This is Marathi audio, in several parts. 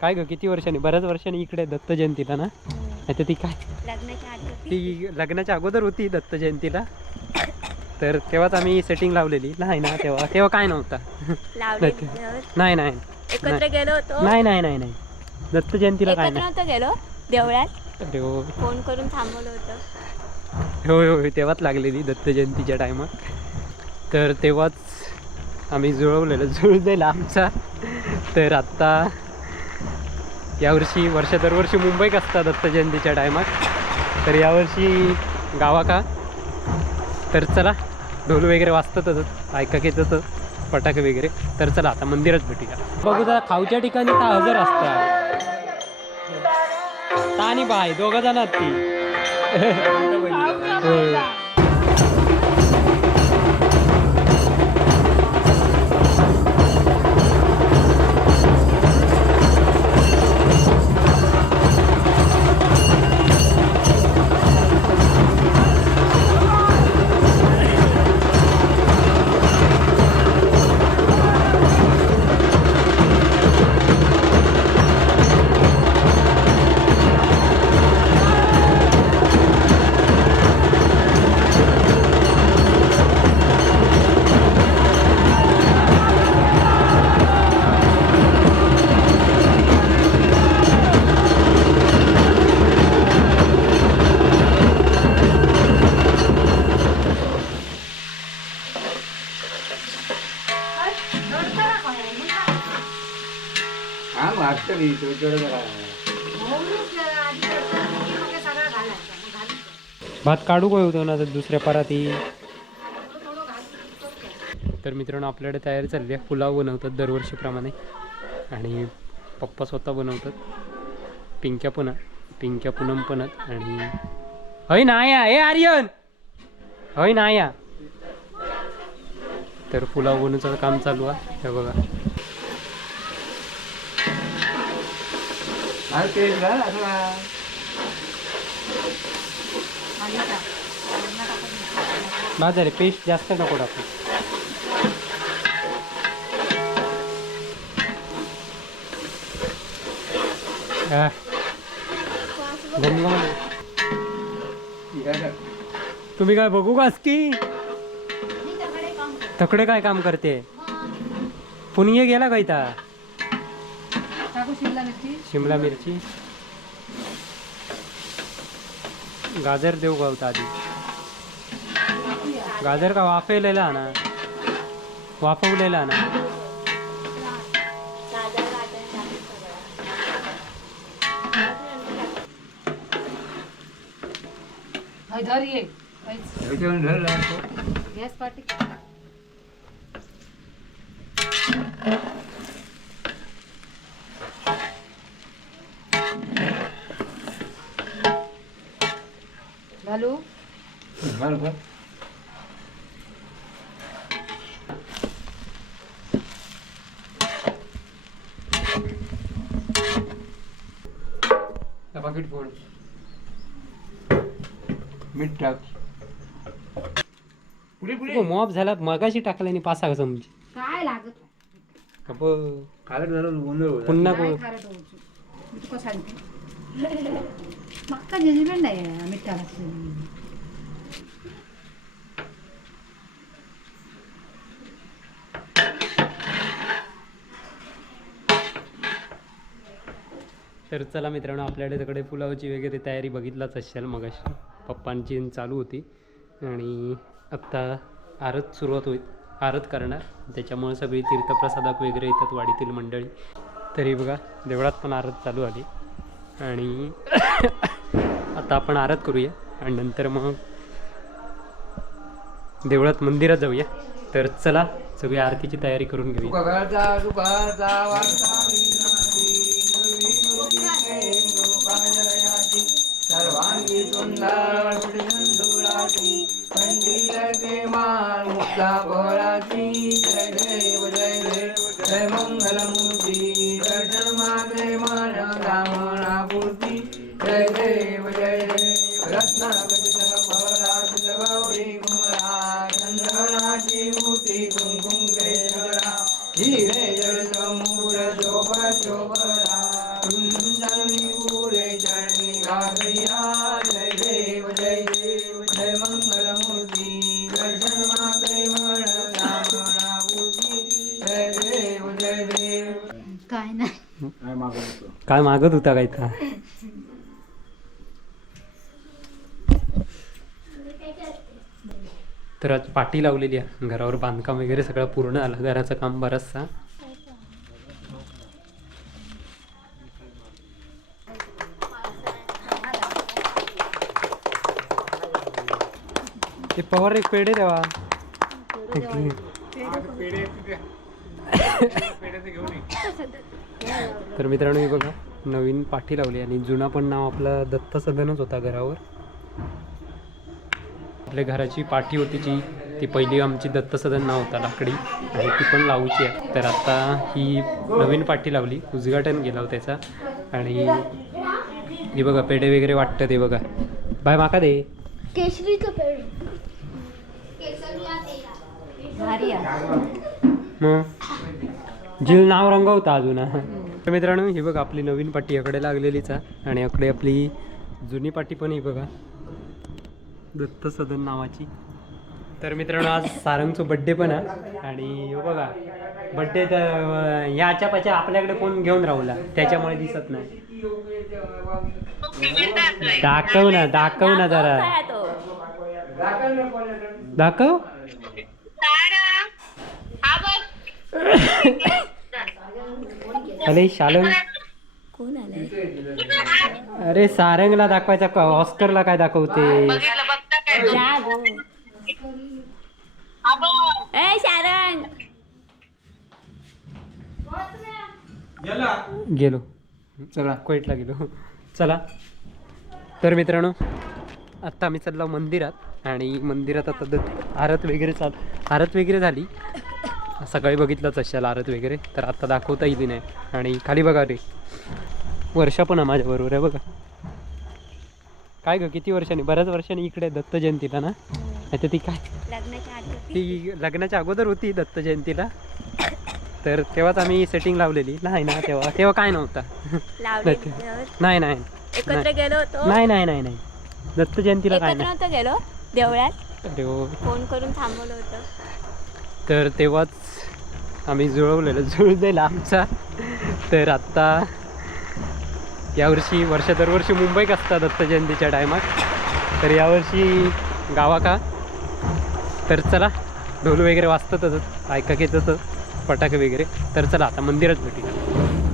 काय ग किती वर्षांनी? बऱ्याच वर्षांनी इकडे दत्त जयंतीला ना? आता ती काय? ती लग्नाच्या अगोदर होती दत्त जयंतीला तर तेव्हाच आम्ही सेटिंग लावलेली. नाही ना तेव्हा तेव्हा काय नव्हता. नाही नाही एकत्र गेलो होतो. नाही नाही नाही नाही. दत्त जयंतीला काय नव्हतं गेलो. देवळात. अरे हो. फोन करून थांबवलं होतं. होय होय तेव्हाच लागलेली दत्त जयंतीच्या टायमात. तर तेव्हाच आम्ही जुळवलेलं. जुळलेला आमचा. तर आत्ता यावर्षी वर्ष दरवर्षी मुंबईत असतात दत्त जयंतीच्या टायमात. तर यावर्षी गावा का? तर चला ढोल वगैरे वाजतातच ऐका येतच फटाके वगैरे. तर चला आता मंदिरच भेटूया. बघू जरा खाऊच्या ठिकाणी तर हजर असतात. आणि बाय दोघं जण ती. होय. हा मागचं तुझ्याकडे भात काढू काय होतो ना दुसऱ्या पराती? तर मित्रांनो आपल्याकडे तयारी चालली आहे. पुलाव बनवतात दरवर्षीप्रमाणे. आणि पप्पा स्वतः बनवतात. पिंक्या पुन्हा पिंक्या पूनम पण आणि आणि हय नाया हे आर्यन! हय नाया. तर पुलाव बनवण्याचं काम चालू आहे. हे बघा. असं बाजार पेस्ट जास्त नको टाकू. हा. तुम्ही काय बघू की तकडे काय काम करते? पुणगे गेला काय ता शिमला मिरची. गाजर देऊ का होता आधी? गाजर का वाफवलेला ना? वाफवलेला ना. धर ये. ह्याच्यावरून धरलं तो. गॅस पाठी पाकिट फोड मीठ टाक पुढे पुढे. मॉप झाला मगाशी टाकल्याने पासा चमची काय लागत? कप खालत झालं गोंधळ होता. पुन्हा काय को- खारट होऊची मी तुका सांगते. मक्का जजमेंट नाही मिठा तर चला मित्रांनो आपल्याकडे तिकडे पुलावची वगैरे तयारी बघितलाच असाल मगाशी. पप्पांची चालू होती. आणि आत्ता आरत सुरुवात होईल. आरत करणार. त्याच्यामुळे सगळी तीर्थप्रसादक वगैरे येतात वाडीतील मंडळी. तरी बघा देवळात पण आरत चालू आली. आणि आता आपण आरत करूया. आणि नंतर मग देवळात मंदिरात जाऊया. तर चला सगळी आरतीची तयारी करून घेऊया. जय देव जय देव जय मंगलमूर्ती दर्शन मात्रे मरण रामूर्ती जय देव जय देव काय नाही. काय मागत होता काय का तर आज पाठी लावलेली आहे. घरावर बांधकाम वगैरे सगळं पूर्ण आलं घराचं काम बरचसा. ते पवार एक पेढे देवा. तर मित्रांनो हे बघा नवीन पाठी लावली आणि जुना पण नाव आपलं दत्त सदनच होता घरावर. आपल्या घराची पाठी होती जी ती पहिली आमची दत्त सदन नाव होता लाकडी. आणि ती पण लावूची आहे. तर आता ही नवीन पाठी लावली उद्घाटन केलं होतं त्याचा. आणि हे बघा पेढे वगैरे वाटतं ते बघा. बाय माका दे. केशरीचं पेड भारी मग? जिल नाव रंगवता अजून. तर मित्रांनो ही बघा आपली नवीन पाटी याकडे लागलेलीच आहे. आणि याकडे आपली जुनी पाटी पण ही बघा. दत्त सदन नावाची. तर मित्रांनो आज सारंगचं बड्डे पण आहे. आणि हे बघा बड्डे तर ह्याच्या पाच्या आपल्याकडे कोण घेऊन राहुला त्याच्यामुळे दिसत नाही. दाखव ना दाखव ना जरा. दाखव. अरे शालन. कोण आलाय अरे सारंगला दाखवायचा का? ऑस्करला काय दाखवते? जा गो. ए गेलो. चला कोईटला गेलो. चला. तर मित्रांनो आत्ता आम्ही चाललो मंदिरात आणि मंदिरात आता दत्त आरत वगैरे चाल आरत वगैरे झाली. सकाळी बघितलंच असेल आरत वगैरे तर आत्ता दाखवता येईल नाही. आणि खाली बघा रे. वर्षा पण आहे माझ्याबरोबर आहे बघा. काय ग किती वर्षांनी? बऱ्याच वर्षांनी इकडे दत्त जयंतीला ना? आता ती काय? ती लग्नाच्या अगोदर होती दत्त जयंतीला. तर तेव्हाच आम्ही सेटिंग लावलेली. नाही ना तेव्हा तेव्हा काय नव्हता. नाही नाही एकत्र गेलो होतो. नाही नाही नाही नाही. दत्त जयंतीला काय नाही. गेलो. देवळात. फोन करून थांबवलं होतं. तर तेव्हाच आम्ही जुळवलेलं जुळलेला आमचा. तर आत्ता यावर्षी वर्ष दरवर्षी मुंबईत असतात दत्त जयंतीच्या टायमात. तर यावर्षी गावा का तर चला ढोल वगैरे वाजतातच ऐका घेतच फटाके वगैरे. तर चला आता मंदिरात भेटूया.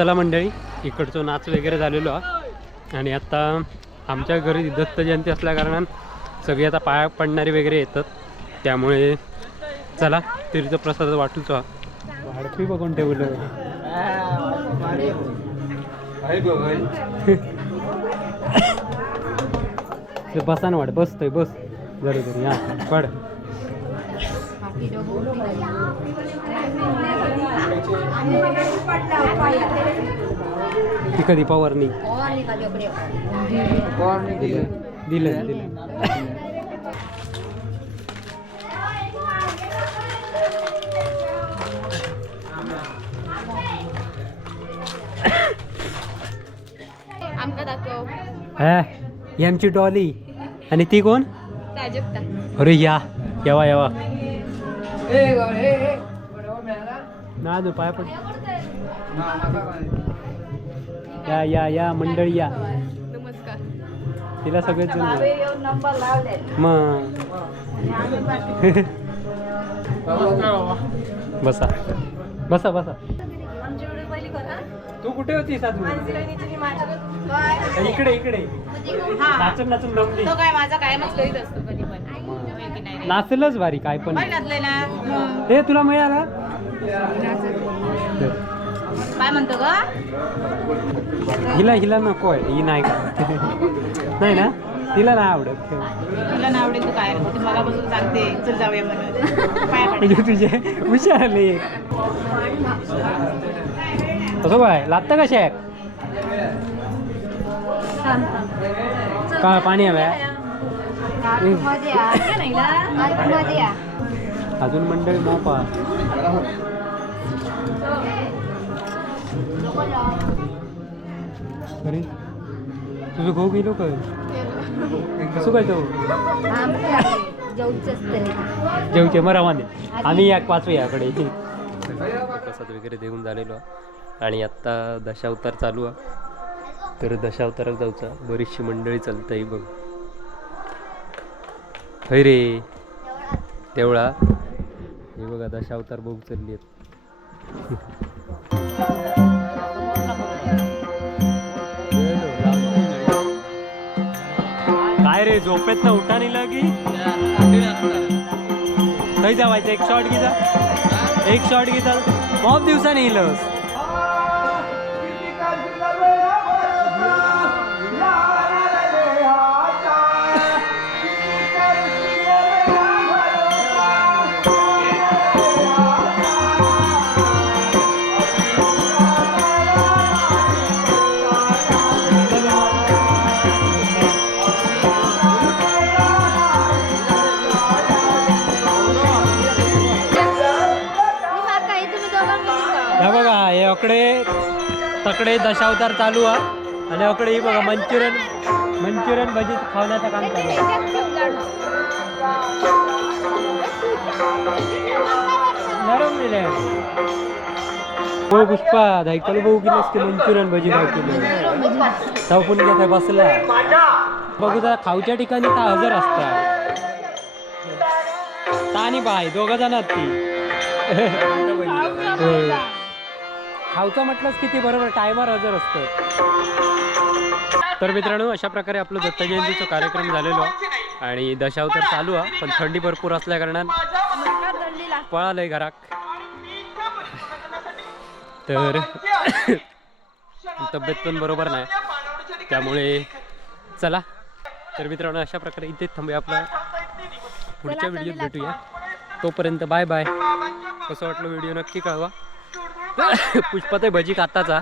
चला मंडळी इकडचं नाच वगैरे झालेलो हा आणि आता आमच्या घरी दत्त जयंती असल्या कारणान सगळे आता पाया पडणारे वगैरे येतात. त्यामुळे चला तीर्थप्रसाद वाटूच हा वाढपी बघून ठेवलं. ते बसा ना वाट बसतोय बस. जरी जरी या पड. ती कधी पवारनी. दिलं दिलं आमका दाखव. हा ही आमची डॉली. आणि ती कोण? अरे या येवा येवा ना अजून पाया पड. या या या मंडळी या. नमस्कार तिला सगळेच मग. बसा. बसा बसा. तू कुठे होतीस आज इकडे इकडे. नाचून नाचून रमली तो काय माझा कायमच करीत असतो कधी पण. होय की नाही रे? नाचलच भारी. काय पण काय हे तुला मिळाला? काय म्हणतो ग? हिला हिला नको आहे. ही नाही का? नाही ना? तिला नाही आवडत. तुला ना आवडेल तू काय? ती मला बसून सांगते. चल जाऊया म्हणून. पाया पड. म्हणजे तुझे हुशार आले. कसं बाय लागतं का शेक का पाणी हव्या अजून मंडळी मोपा अरे तुझं भाऊ गेलो काय कसं काय तो. जेवचे मरावाने आम्ही या पाचवे याकडे. प्रसाद वगैरे देऊन झालेलो. आणि आत्ता दशावतार चालू आहे. तर दशावतारात जाऊचा. बरीचशी मंडळी चालतंय बघ. खै रे. तेवढा. हे बघा दशावतार बघू चालली आहेत. काय रे झोपेत ना उठा नाही लागी? थंय जावायचं एक शॉट घेता एक शॉट घेता खूप दिवसांनी येईलच बघा हे अकडे तकडे दशावतार चालू आहे आणि अकडे ही बघा मंचुरियन मंचुरियन भजी खावण्याचं काम चालू नरम दिले हो पुष्पा धायकल किलोस की मंचुरियन भजी भाव किलो. चौपून घेता बसला. बघू जरा खाऊच्या ठिकाणी तर हजर असतात आणि बाय दोघ जण ती. खाऊचं म्हटलंच किती बरोबर टायमर हजर असतं. तर मित्रांनो अशा प्रकारे आपलं दत्त जयंतीचा कार्यक्रम झालेलो आहे. आणि दशावतार चालू आहे पण थंडी भरपूर असल्या कारणान पळालंय घराक. तर तब्येत पण बरोबर नाही. त्यामुळे चला. तर मित्रांनो अशा प्रकारे इथेच थांबूया आपला. पुढच्या व्हिडिओत भेटूया. तोपर्यंत बाय बाय कसं वाटलं व्हिडिओ नक्की कळवा. पुष्पा ते भजी खाताचा.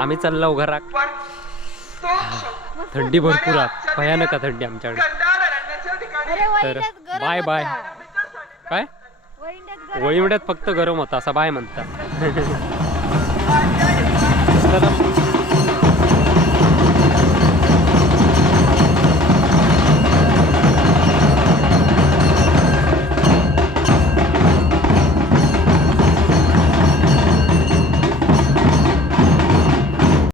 आम्ही चाललो घरात थंडी भरपूर आहे. भयानक आहे थंडी आमच्याकडे. तर बाय बाय. काय? वळीवड्यात फक्त गरम होता असा बाय म्हणता